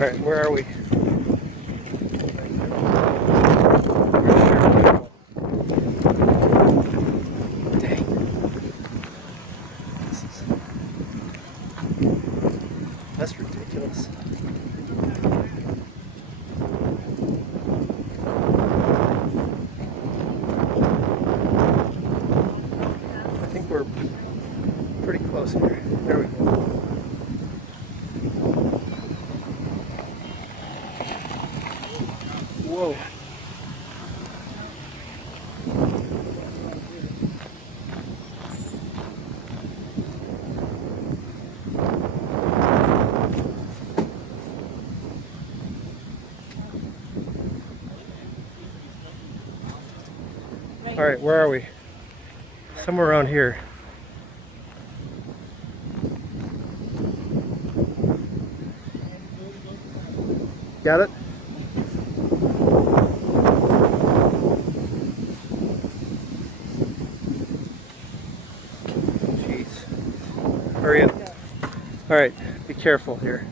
Alright, where are we? Dang. That's ridiculous. I think we're pretty close here. There we go. Whoa. Alright, where are we? Somewhere around here. Got it? Jeez. Hurry up. Alright, be careful here.